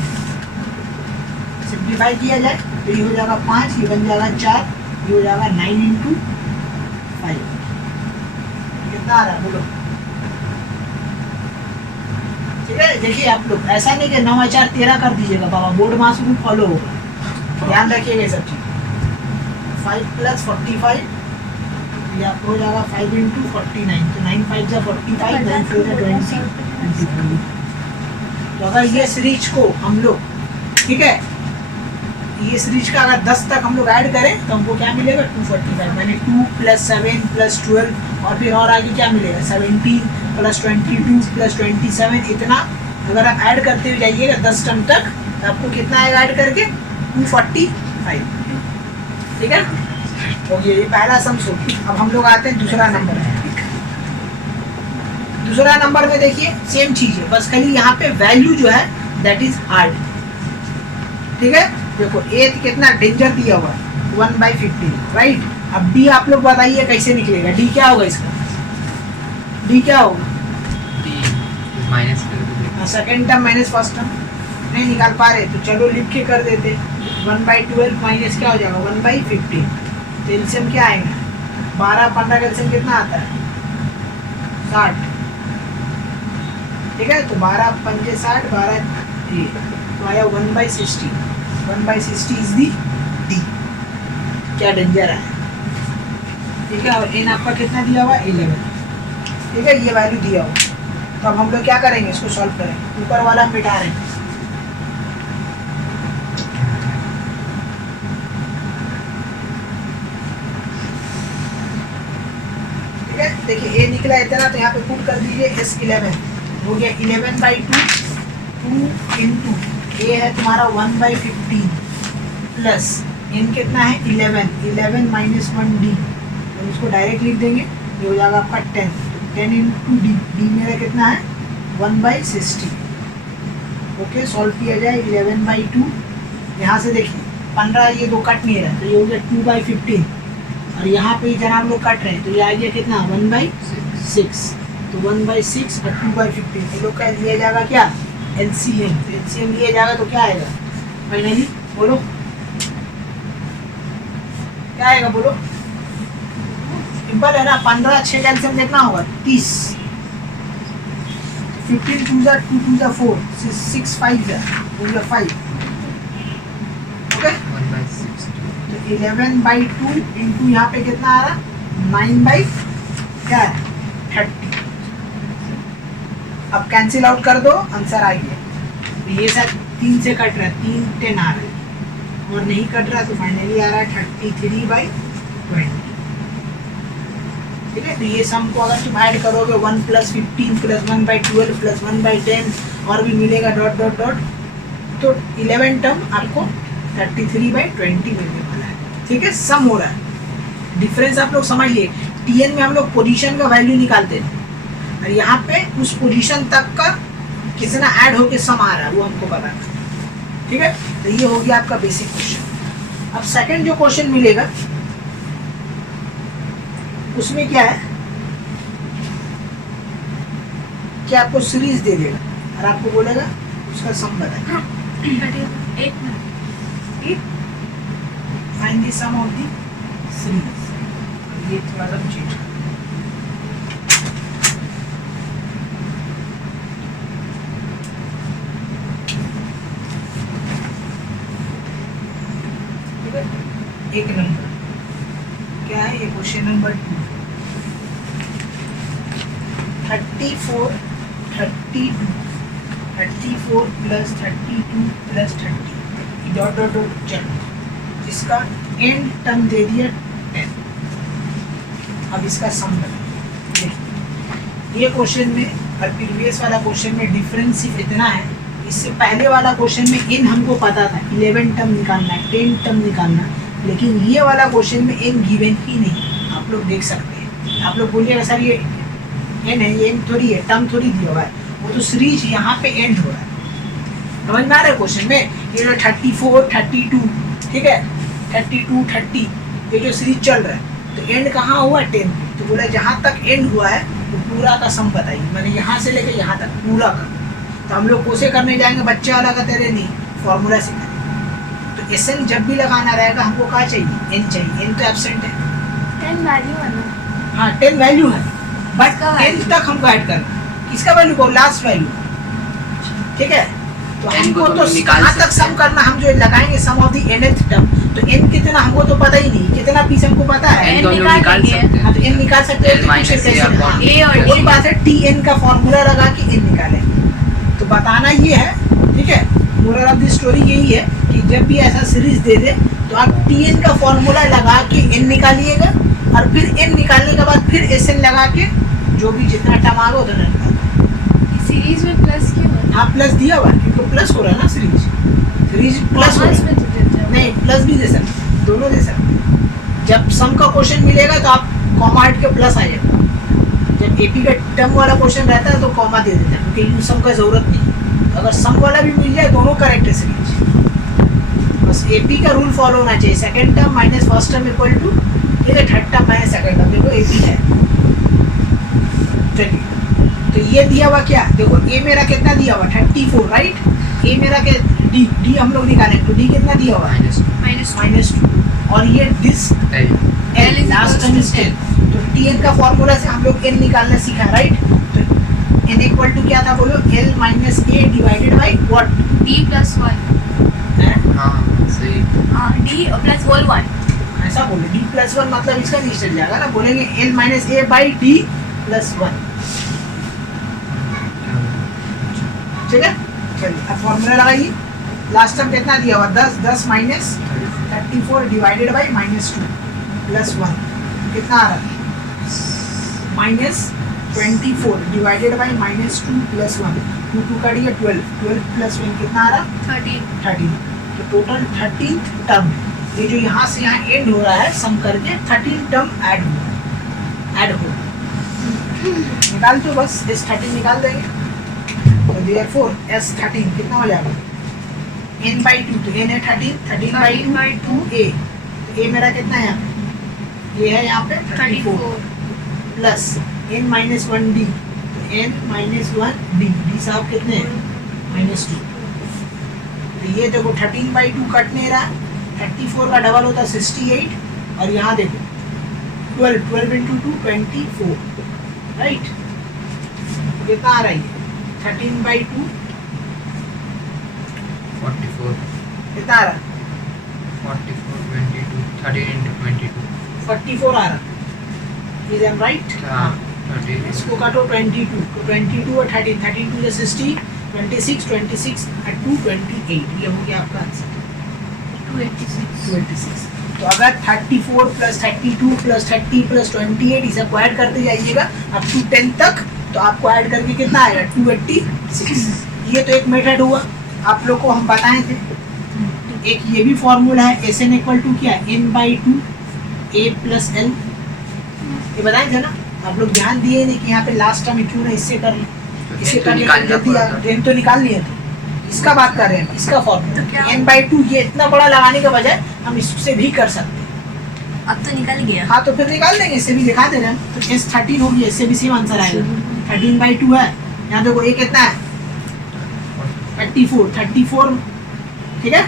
सिंप्लीफाई किया जाए तो ये हो जाएगा 5, ये बन जाएगा 4, ये हो जाएगा 9 इंटू 5। कितना आ रहा है बोलो? ठीक है, देखिए आप लोग ऐसा नहीं कि 9 और 4 13 कर दीजिएगा बाबा, बोर्ड मास रूल फॉलो होगा, ध्यान रखिएगा ये सब चीज़। 5 प्लस 45 ये आपको हो जाएगा 5 इंटू 49, तो 9 5 जा 45, 9 4 जा 20। तो अगर ये सीरीज को हम लोग, ठीक है, ये सीरीज का अगर 10 तक हम लोग ऐड करें तो हमको क्या मिलेगा? 245, मैंने 2 प्लस 7 प्लस 12 और फिर और आगे क्या मिलेगा? 17 प्लस 22 प्लस 27। इतना अगर आप ऐड करते हुए जाइएगा 10 टर्म तक, तो आपको कितना आएगा ऐड करके? 245, ठीक है। तो ये पहला सम सो। अब हम लोग आते हैं दूसरा नंबर है। दूसरा नंबर में देखिए सेम चीज़ है, बस खाली यहाँ पे वैल्यू जो है दैट इज हार्ड, ठीक है। देखो ए कितना डेंजर दिया हुआ है 1/15, राइट। अब डी आप लोग बताइए कैसे निकलेगा? डी क्या होगा इसका? डी क्या होगा? Minus second term minus first term नहीं निकाल पा रहे तो चलो लिख के कर देते। 1/12 माइनस क्या हो जाएगा? 1/15। तो एलसीएम क्या आएगा? 12 15 का एलसीएम कितना आता है? 60, ठीक है। तो 12 पंजे 60, 12 ये तो आया 1/60। 1/60 इज दी डी। क्या डेंजर है, ठीक है। और एन आपका कितना दिया हुआ? 11, ठीक है, ये वैल्यू दिया हुआ। तो अब हम लोग क्या करेंगे? इसको सॉल्व करेंगे। ऊपर वाला हम मिटा रहे हैं, ठीक है। देखिए ए निकला इतना, तो यहाँ पे पुट कर दीजिए S11 हो गया 11/2 2 इंटू ए है तुम्हारा 1/15 प्लस एन कितना है? 11 माइनस 1 डी, तो इसको डायरेक्ट लिख देंगे, ये हो जाएगा आपका 10 इंटू डी। डी मेरा कितना है? 1/60। ओके, सॉल्व किया जाए 11/2। यहाँ से देखिए 15, ये 2 कट नहीं रहा, तो ये हो गया 2/15। और यहाँ पे जरा हम लोग कट रहे हैं, तो ये आ गया कितना? 1/6। तो 1/6 और 2/15 ये लोग का लिया जाएगा क्या एलसीएम। तो एलसीएम लिया जाएगा तो क्या आएगा फाइनली बोलो क्या आएगा बोलो। सिंपल है ना 15 6 कैल्शियम देखना होगा 30 15 2 जा 2 2 जा 4 6 5 जा 2 5 ओके। 1/6 तो 11/2 इंटू यहाँ पे कितना आ रहा 9 क्या है 30। अब कैंसिल आउट कर दो आंसर आ गया। तो ये सब 3 से कट रहा है 3 10 आ रहा है और नहीं कट रहा तो फाइनली आ रहा है 33/20। ठीक है। तो ये सम को अगर तुम ऐड करोगे 1 + 15 + 1/12 + 1/10 और भी मिलेगा डॉट डॉट डॉट तो 11 टर्म आपको 33/20 मिलने वाला है। ठीक है सम हो रहा है। डिफरेंस आप लोग समझिए टीएन में हम लोग पोजीशन का वैल्यू निकालते हैं और यहाँ पे उस पोजीशन तक का कितना ऐड होके सम आ रहा है वो हमको पता है। ठीक है। तो ये हो गया आपका बेसिक क्वेश्चन। अब सेकंड जो क्वेश्चन मिलेगा उसमें क्या है कि आपको सीरीज दे देगा और आपको बोलेगा उसका सम बताइए। एक minute find the sum of the series. ये थोड़ा सा चेंज कर एक नंबर क्या है ये question number 2 34 32 34 + 32 + 30 dot dot dot चल इसका एंड टर्म दे दिया 10। अब इसका सम देखिए ये क्वेश्चन में और प्रीवियस वाला क्वेश्चन में डिफरेंस सिर्फ इतना है। इससे पहले वाला क्वेश्चन में एन हमको पता था 11 टर्म निकालना है 10 टर्म निकालना है, लेकिन ये वाला क्वेश्चन में एन गिवन ही नहीं। आप लोग देख सकते हैं। आप लोग बोलिएगा सर ये एन है ये एन थोड़ी है टर्म थोड़ी दिया हुआ है वो तो सीरीज यहाँ पे एंड हो रहा है। समझ में आ रहा है क्वेश्चन में ये जो 34 32 ठीक है 32 30 ये जो सीरीज चल रहा है तो एंड कहाँ हुआ 10 तो बोला जहाँ तक एंड हुआ है तो पूरा का सम बताइए मैंने यहाँ से लेकर यहाँ तक पूरा का। तो हम लोग कोसे करने जाएंगे बच्चे वाला का तेरे नहीं फॉर्मूला सिखाने। तो एस एन जब भी लगाना रहेगा हमको क्या चाहिए एन चाहिए। एन तो एब्सेंट है 10 वैल्यू है ना। हाँ 10 वैल्यू है बट इसका एन value। तक हमको ऐड करना किसका वैल्यू को लास्ट वैल्यू। ठीक है। तो n हमको को तो तुम निकाल कहाँ तक सकते सम हैं। करना हम जो लगाएंगे सम ऑफ द nth टर्म तो n कितना हमको तो पता ही नहीं कितना पीस हमको पता है। n तो हम लोग निकाल निकाल देंगे। सकते हाँ तो हैं n निकाल सकते हैं L minus फिर कैसे A upon हाँ, A और वही D। बात है tn का फॉर्मूला लगा के n निकाले। तो बताना ये है ठीक है मोरल ऑफ द स्टोरी यही है कि जब भी ऐसा सीरीज दे दे तो आप tn का फॉर्मूला लगा के n निकालिएगा और फिर n निकालने के बाद फिर sn लगा के जो भी जितना टर्म आ उतना निकाल। सीरीज में प्लस क्यों है? हाँ प्लस दिया हुआ है क्योंकि प्लस हो रहा है ना सीरीज प्लस हो रहा कॉमर्स है। में तो देते हैं। नहीं प्लस भी दे सकते दोनों दे सकते। जब सम का क्वेश्चन मिलेगा तो आप कॉमा हट के प्लस आ जाएगा। जब एपी का टर्म वाला क्वेश्चन रहता है तो कॉमा दे देते हैं क्योंकि इन सम का जरूरत नहीं। अगर सम वाला भी मिल जाए दोनों करेक्ट है सीरीज। बस एपी का रूल फॉलो होना चाहिए second term minus first term equal to ठीक है third term minus second term. देखो एपी है चलिए तो ये दिया हुआ क्या देखो ए मेरा कितना दिया हुआ 34 राइट। ए मेरा क्या डी डी हम लोग निकालें तो डी कितना दिया हुआ है -2 और ये this L L last term is 10। तो टी एन का फॉर्मूला से हम लोग एन निकालना सीखा राइट। तो एन इक्वल टू क्या था बोलो L minus A divided by what D + 1 हाँ सही हाँ D + होल 1 ऐसा बोलो डी प्लस 1 मतलब इसका नहीं चल जाएगा ना बोलेंगे L minus A by D plus 1 ठीक है। चलिए अब फॉर्मूला लगाइए लास्ट टर्म कितना दिया हुआ 10 10 माइनस 34 डिवाइडेड बाई -2 प्लस 1 कितना आ रहा है -24 डिवाइडेड बाई -2 प्लस 1 2 2 काटिए 12 12 प्लस 1 कितना आ रहा 13। तो टोटल 13th टर्म ये जो यहाँ से यहाँ एंड हो रहा है सम करके 13 टर्म ऐड हो निकाल दो बस इस 13 निकाल देंगे। तो therefore S13 कितना हो जाएगा n/2 तो n है 13/2 a तो a मेरा कितना है यहाँ पे ये है यहाँ पे 34 plus n - 1d n minus 1 d, d साहब कितने हैं -2। तो ये देखो 13/2 कट नहीं रहा, 34 का डबल होता 68, और यहाँ देखो 12 इंटू 2 24, राइट। कितना आ रहा है 13/2 44 कितना आ रहा 44 22 13 into 22 44 आ रहा, इज एम राइट। हाँ 13 इसको काटो 22, तो 22 और 13, 13 टू 60, 26 26 और 2 28, ये हो गया आपका आंसर 286. 286। तो अगर 34 प्लस 32 प्लस 30 प्लस 28 इसे को ऐड करते जाइएगा अप टू 10 तक, तो आपको ऐड करके कितना आएगा 286। ये तो एक मेथड हुआ, आप लोग को हम बताए थे। एक ये भी फॉर्मूला है एस एन इक्वल टू क्या n/2 a प्लस एल, ये बताए थे ना। आप लोग ध्यान दिए नहीं कि यहाँ पे लास्ट टाइम क्यों ना इससे कर ले, इससे तो करने निकालना जल्दी पड़ा था। n तो निकाल लिए थे। इसका बात कर रहे हैं, इसका फॉर्मूला तो क्या n/2, ये इतना बड़ा लगाने के बजाय हम इससे भी कर सकते हैं। अब तो निकल गया. हाँ तो फिर निकाल देंगे, इससे भी दिखा दे रहे हैं। तो एस 13 होगी, इससे भी सेम आंसर आएगा 13/2 है। यहाँ देखो ये कितना है 34, ठीक है,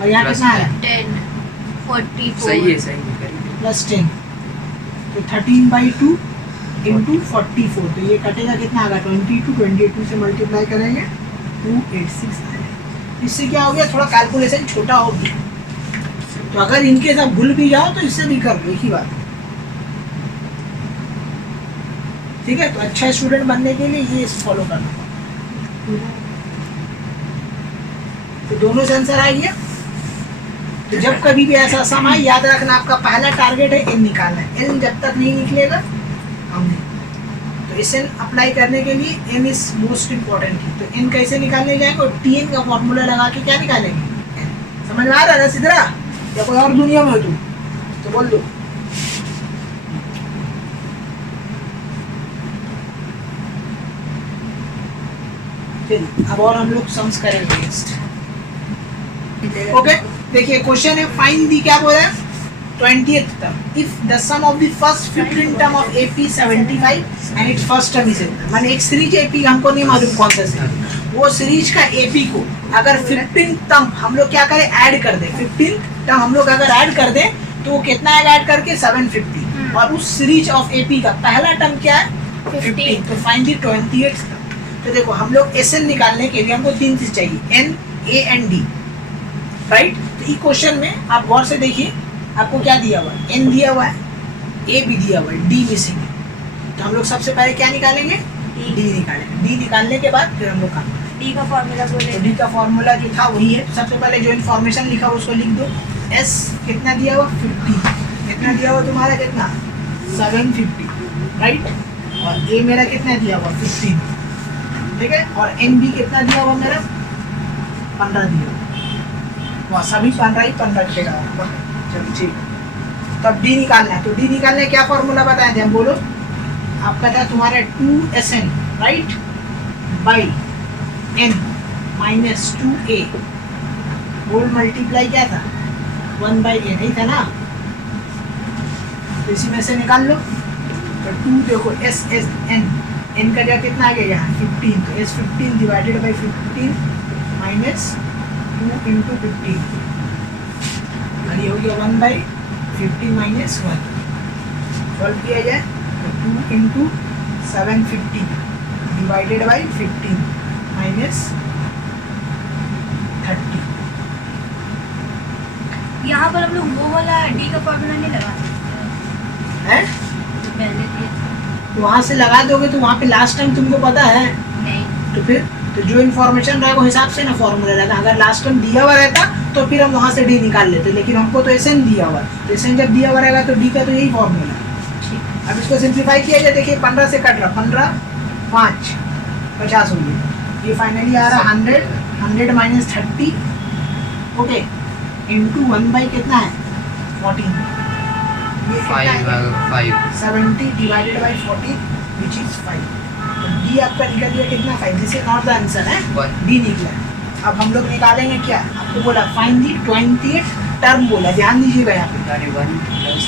और यहाँ Plus कितना है 10, 44. सही है करेक्ट। प्लस 10, तो 13/2 इंटू 44, तो ये कटेगा कितना आएगा 22 से मल्टीप्लाई करेंगे 286 आएगा। इससे क्या हो गया, थोड़ा कैलकुलेशन छोटा हो गया। तो अगर इनके साथ भूल भी जाओ तो इससे भी कर लो, एक ही बात, ठीक है। तो अच्छा स्टूडेंट बनने के लिए ये फॉलो करना। तो दोनों से आंसर आ गया। तो जब कभी भी ऐसा समय याद रखना, आपका पहला टारगेट है एन निकालना है। एन जब तक नहीं निकलेगा हम नहीं। तो इस एन अप्लाई करने के लिए एन इज मोस्ट इम्पोर्टेंट है। तो एन कैसे निकालने जाएंगे, और टी एन का फॉर्मूला लगा के क्या निकालेंगे, समझ में आ रहा है ना सिद्धरा, या कोई और दुनिया में हो तुम तो बोल दो। चलिए अब और हम लोग सम्स करेंगे नेक्स्ट। ओके, देखिए क्वेश्चन है फाइंड दी, क्या बोला है 20th term if the sum of the first 15 term of AP 75 and its first term is माने एक सीरीज AP हमको नहीं मालूम कौन सा सीरीज, वो सीरीज का AP को अगर 15 टर्म हम लोग क्या करें ऐड कर दें, 15 टर्म हम लोग अगर ऐड कर दें तो वो कितना आएगा ऐड करके 750, और उस सीरीज ऑफ AP का पहला टर्म क्या है 15, तो फाइंड द 20th टर्म। तो देखो हम लोग SN निकालने के लिए हमको तीन चीज चाहिए, N A and D, right. तो इस क्वेश्चन में आप गौर से देखिए, आपको क्या दिया हुआ है, N दिया हुआ है, A भी दिया हुआ है, D मिसिंग है। तो हम लोग सबसे पहले क्या निकालेंगे, D निकालेंगे। D निकालने के बाद फिर हम लोग काम करेंगे। डी का फॉर्मूला बोले. तो D का फॉर्मूला जो था वही है। सबसे पहले जो इन्फॉर्मेशन लिखा हुआ उसको लिख दो। S कितना दिया हुआ 50, कितना दिया हुआ तुम्हारा कितना 750, राइट। और A मेरा कितना दिया हुआ 15, ठीक है। और NB कितना दिया हुआ मेरा 15 दिया हुआ, वहाँ सभी 15 ही 15 लिखेगा। चलो ठीक है, तब D निकालना है। तो D निकालने क्या फॉर्मूला बताए थे हम, बोलो। आपका था तुम्हारा 2SN, right, by N minus 2A whole multiply क्या था 1/n, नहीं था ना। तो इसी में से निकाल लो। तो 2 देखो SN, N का जगह कितना आ गया यहाँ 15, तो S15 divided by 15 minus 2 into 15, और ये हो गया 1/50 माइनस 1। सॉल्व किया जाए तो 2 इंटू 750 डिवाइडेड बाई 15 माइनस 30। यहाँ पर हम लोग वो वाला डी का फॉर्मूला नहीं लगा है तो पहले थे. तो वहाँ से लगा दोगे तो वहाँ पे लास्ट टाइम तुमको पता है, नहीं. तो फिर तो जो इन्फॉर्मेशन रहेगा हिसाब से ना फॉर्मूला रहेगा। अगर लास्ट टाइम दिया हुआ रहता तो फिर हम वहाँ से डी निकाल लेते, लेकिन हमको तो SN दिया हुआ है। तो SN जब दिया हुआ रहेगा तो डी का तो यही फॉर्मूला है। अब इसको सिंप्लीफाई किया जाए, देखिए 15 से कट रहा, 15 5 50 हो गया। ये फाइनली आ रहा 100, 100 माइनस 30, ओके, इंटू 1 बाई कितना है 14, ये कितना है 70 डिवाइडेड बाई 14 विच इज 5। तो डी आपका निकल गया कितना 5, this is not the answer है, डी निकला। अब हम लोग निकालेंगे क्या, आपको बोला फाइंड द 20th टर्म बोला, ध्यान दीजिएगा यहाँ पे,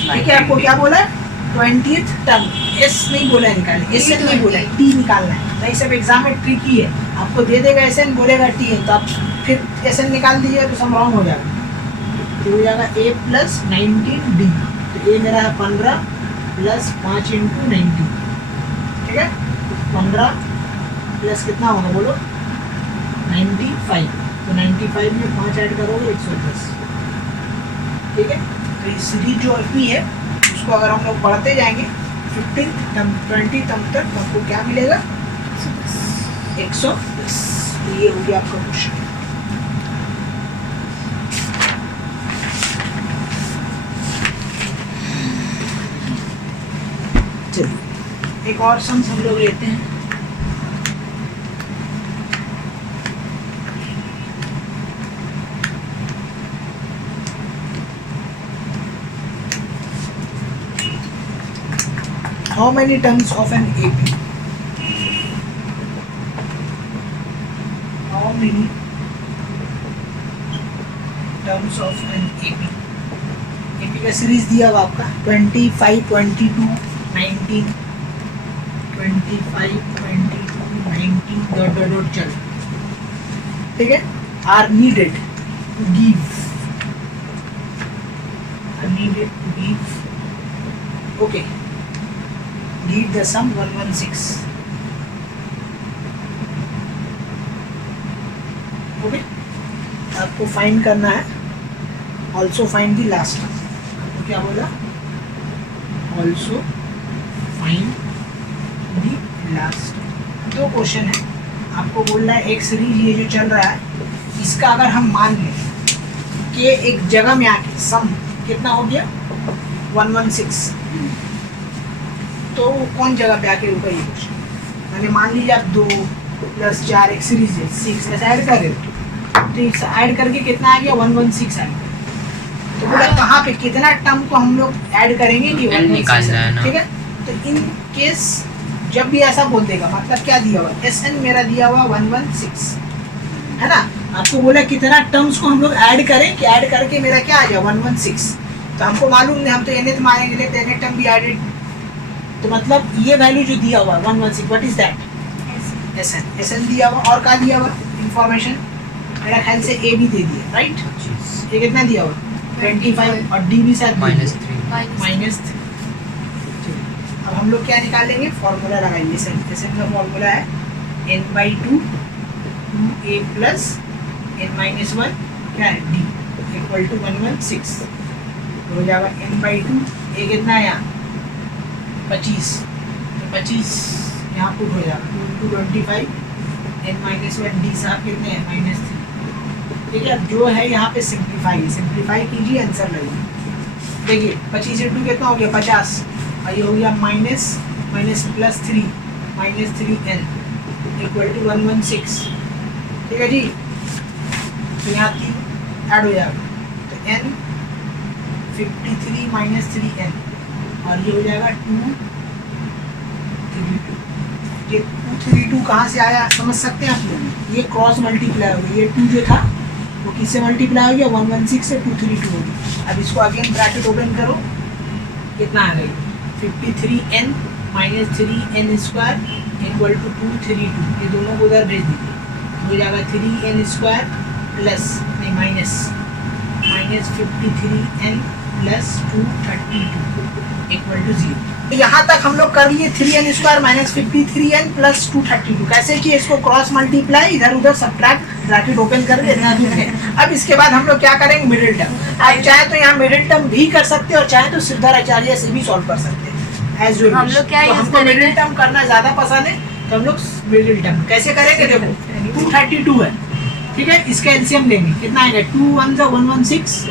ठीक है। आपको क्या बोला 20th टर्म, एस नहीं बोला है निकालने, एस एन नहीं बोला है, टी निकालना है। नहीं सब एग्जाम में ट्रिकी है, आपको दे देगा एस एन, बोलेगा टी है, तो आप फिर एस एन निकाल दीजिए तो सब रॉन्ग हो जाएगा। तो हो जाएगा ए प्लस 19 डी, तो ए मेरा है 15 प्लस 5 इंटू 19, ठीक है। 15 प्लस कितना होगा बोलो, 95, तो 95 में 5 ऐड करोगे 110, ठीक है। तो ये सीरीज जो अपनी है उसको अगर हम लोग बढ़ते जाएंगे 15 टर्म 20 टर्म तक, तो आपको क्या मिलेगा, 110। तो ये हो गया आपका क्वेश्चन। चलिए एक और सम हम लोग लेते हैं। How many terms of an AP? How many terms of an AP? AP का सीरीज दिया हुआ आपका 25, 22, 19, 25, 22, 19 डॉट डॉट डॉट चल, ठीक है। Are needed to give, are needed to give, okay. Lead the sum 116. Okay, आपको फाइंड करना है, also find the last term. आपको क्या बोला, ऑल्सो फाइंड द लास्ट। दो क्वेश्चन है, आपको बोल रहा है एक सीरीज ये जो चल रहा है इसका अगर हम मान लें कि एक जगह में आके सम कितना हो गया 116, तो कौन जगह पे आके रुका ये क्वेश्चन। मैंने मान लीजिए आप 2 + 4 एक सीरीज है 6 ऐसा ऐड कर रहे हो, तो इस ऐड करके कितना आ गया 116 आ गया। तो बोला कहाँ पे कितना टर्म को हम लोग ऐड करेंगे कि 116, ठीक है। तो इन केस जब भी ऐसा बोल देगा मतलब क्या दिया हुआ, एस एन मेरा दिया हुआ 116 है ना। आपको बोला कितना टर्म्स को हम लोग ऐड करें कि ऐड करके मेरा क्या आ जाए 116। तो हमको मालूम नहीं, हम तो nth मानेंगे तो nth टर्म भी एडेड, तो मतलब ये वैल्यू जो दिया हुआ 116 what is that, S n दिया हुआ। और क्या दिया हुआ इन्फॉर्मेशन, मेरा ख्याल से ए भी दे दिया, राइट। ये कितना दिया हुआ 25 और डी भी साथ -3। अब हम लोग क्या निकालेंगे, फॉर्मूला लगाएंगे। एस एन का फॉर्मूला है n/2 2a + n-1 क्या है d = 116। हो जाएगा n/2, a कितना है यहाँ 25, तो 25 यहाँ पुट हो जाएगा 2 × 25 n-1 d साहब कितने हैं -3, ठीक है। जो है यहाँ पे सिंप्लीफाई कीजिए, आंसर लगाइए। देखिए 25 × 2 कितना हो गया 50, और ये हो गया -+3 -3n = 116, ठीक है जी। तो यहाँ 3 ऐड हो जाएगा, तो n 53 - 3n, और ये हो जाएगा 232। ये 232 कहाँ से आया समझ सकते हैं आप लोग, ये क्रॉस मल्टीप्लाई हो गया, ये 2 जो था वो किससे मल्टीप्लाई हो गया 116 से 232 हो गया। अब इसको अगेन ब्रैकेट ओपन करो, कितना आ गई 53n - 3n² = 232। ये दोनों को उधर भेज दीजिए, हो जाएगा 3n² प्लस नहीं माइनस -53n + 232 = 0। यहाँ तक हम लोग कर लिए 3n² - 53n + 232। कैसे किए, इसको क्रॉस मल्टीप्लाई इधर उधर सब्ट्रैक्ट ब्रैकेट ओपन करके इतना दूर है। अब इसके बाद हम लोग क्या करेंगे, मिडिल टर्म। आप चाहे तो यहाँ मिडिल टर्म भी कर सकते हैं और चाहे तो सिद्धाराचार्य से भी सॉल्व कर सकते हैं एज वेल। हम लोग क्या तो यूज हमको करेंगे, मिडिल टर्म करना ज़्यादा पसंद है, तो हम लोग मिडिल टर्म कैसे करेंगे, देखो 232 है, ठीक है। इसका एलसीएम लेंगे, कितना आएगा 2 × 1 = 116,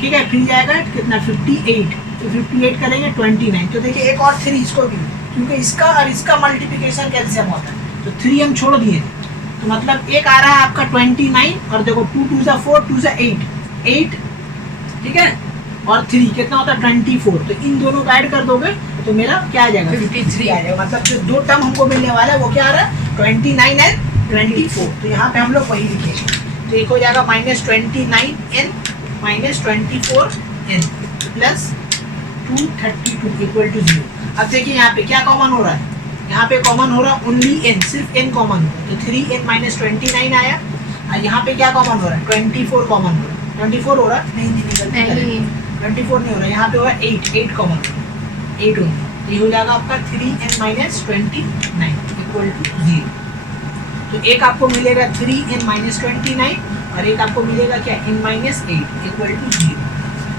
ठीक है। फिर जाएगा कितना 58, तो 58 करेंगे 29। तो देखिए एक और 3 इसको भी, क्योंकि इसका और इसका मल्टीप्लिकेशन कैल्शियम होता है, तो 3 हम छोड़ दिए, तो मतलब एक आ रहा है आपका 29, और देखो 2 × 2 = 4 2 = 8, ठीक है। और 3 कितना होता है 24, तो इन दोनों को ऐड कर दोगे तो मेरा क्या आ जाएगा 53 आ जाएगा। मतलब जो दो टर्म हमको मिलने वाला है वो क्या आ रहा है 29 और 24। तो यहाँ पे हम लोग वही लिखेंगे, तो एक हो जाएगा -29n - 24n + 232 इक्वल टू 0। अब देखिए यहाँ पे क्या कॉमन हो रहा है, यहाँ पे कॉमन हो रहा है ओनली n, सिर्फ n कॉमन हो रहा है, तो 3n माइनस 29 आया। और यहाँ पे क्या कॉमन हो रहा है, 24 कॉमन हो रहा है, 24 हो रहा है, नहीं नहीं 24 नहीं हो रहा है, यहाँ पे हो रहा है 8 कॉमन हो रहा है, 8 होगा, ये हो जाएगा आपका 3n माइनस 29 इक्वल टू 0। तो एक आपको मिलेगा 3n माइनस 29 और एक आपको मिलेगा क्या, n माइनस 8 इक्वल टू 0।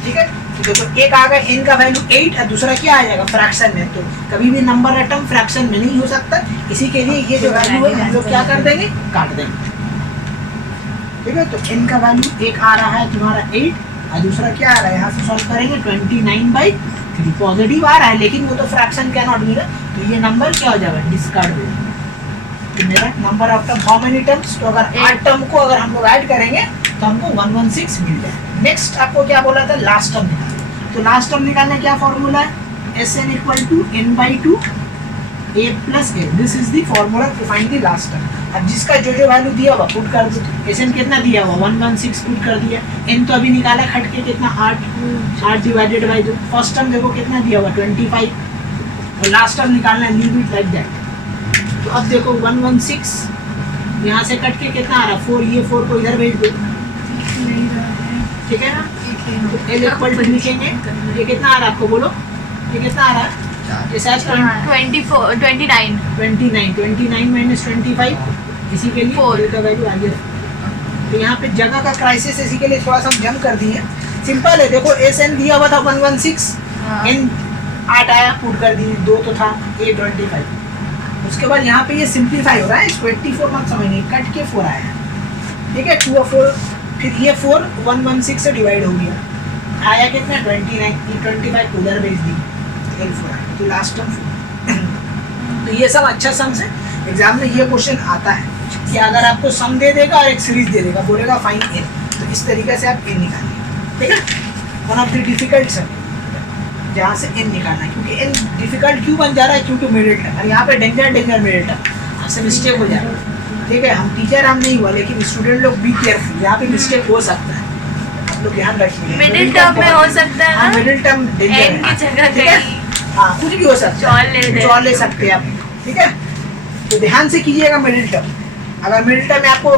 ठीक है, तो देखो एक आ गया n का वैल्यू 8 और दूसरा क्या आ जाएगा फ्रैक्शन में, तो कभी भी नंबर का टर्म फ्रैक्शन में नहीं हो सकता, इसी के लिए ये जो वैल्यू है हम लोग क्या कर देंगे, काट देंगे। ठीक है, तो n का वैल्यू एक आ रहा है तुम्हारा 8 और दूसरा क्या आ रहा है, यहाँ से सॉल्व करेंगे 29/3 पॉजिटिव आ रहा है, लेकिन वो तो फ्रैक्शन कैन नॉट मिला, तो ये नंबर क्या हो जाएगा, डिस्कार्ड हो जाएगा। तो मेरा number of term how many terms, तो अगर 8 टर्म को अगर हम लोग ऐड करेंगे तो हमको 116 मिल जाएगा। नेक्स्ट आपको क्या बोला था, लास्ट टर्म निकालना, तो लास्ट टर्म निकालने क्या फॉर्मूला है, Sn equal to n/2 a plus a, this is the formula to find the last term. अब जिसका जो वैल्यू दिया हुआ पुट कर दो, Sn कितना दिया हुआ 116 पुट कर दिया, n तो अभी निकाला खट के कितना 8 डिवाइडेड बाई 2, फर्स्ट टर्म देखो कितना दिया हुआ 25, और लास्ट टर्म निकालना है, लीव इट लाइक दैट। तो अब देखो 116 यहाँ से कट के कितना आ रहा है 4, ये 4 को इधर भेज दो, ठीक है ना, तो L इक्वल टू लिखेंगे, ये कितना आ रहा है आपको बोलो, ये कितना आ रहा है, ये शायद 29 माइनस 25, इसी के लिए 4 का वैल्यू आगे रखो। तो यहाँ पे जगह का क्राइसिस, इसी के लिए थोड़ा सा हम जम कर दिए, सिंपल है। देखो Sn दिया हुआ था 116, n 8 आया पुट कर दिए, 2 तो था, a 25, उसके बाद यहाँ पे ये सिंप्लीफाई हो रहा है, 24 मत समझिए, कट के 4 आया, ठीक है, 2 और 4, फिर ये 4 116 से डिवाइड हो गया, आया कितना 29, 25 उधर भेज दी, L4 आया, तो लास्ट टर्म। तो ये सब अच्छा सम से एग्जाम में ये क्वेश्चन आता है कि अगर आपको सम दे देगा और एक सीरीज दे देगा, बोलेगा फाइंड n, तो इस तरीके से आप n निकालिए, ठीक है। वन ऑफ द डिफिकल्ट सम जहाँ से n निकालना है, क्योंकि n डिफिकल्ट क्यों बन जा रहा है, क्योंकि मिडिल टर्म, और यहाँ पे डेंजर मिडिल टर्म, आपसे मिस्टेक हो जाएगा। ठीक है, हम टीचर हम नहीं हुआ, लेकिन स्टूडेंट लोग बी केयरफुल, यहाँ पे मिस्टेक हो सकता है, आप लोग ध्यान रखिए। मिडिल टर्म में हो सकता है ना, मिडिल टर्म डेंजर n की जगह ठीक है, हाँ कुछ भी हो सकता है, चौल ले सकते हैं आप, ठीक है। तो ध्यान से कीजिएगा मिडिल टर्म, अगर मिडिल टर्म में आपको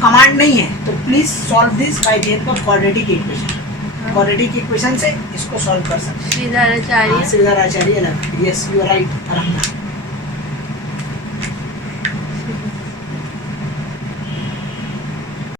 कमांड नहीं है तो please solve this by the help of quadratic equation, quadratic equation से इसको सॉल्व कर सकते हैं। श्रीधर आचार्य, श्रीधर आचार्य, यस यू आर राइट।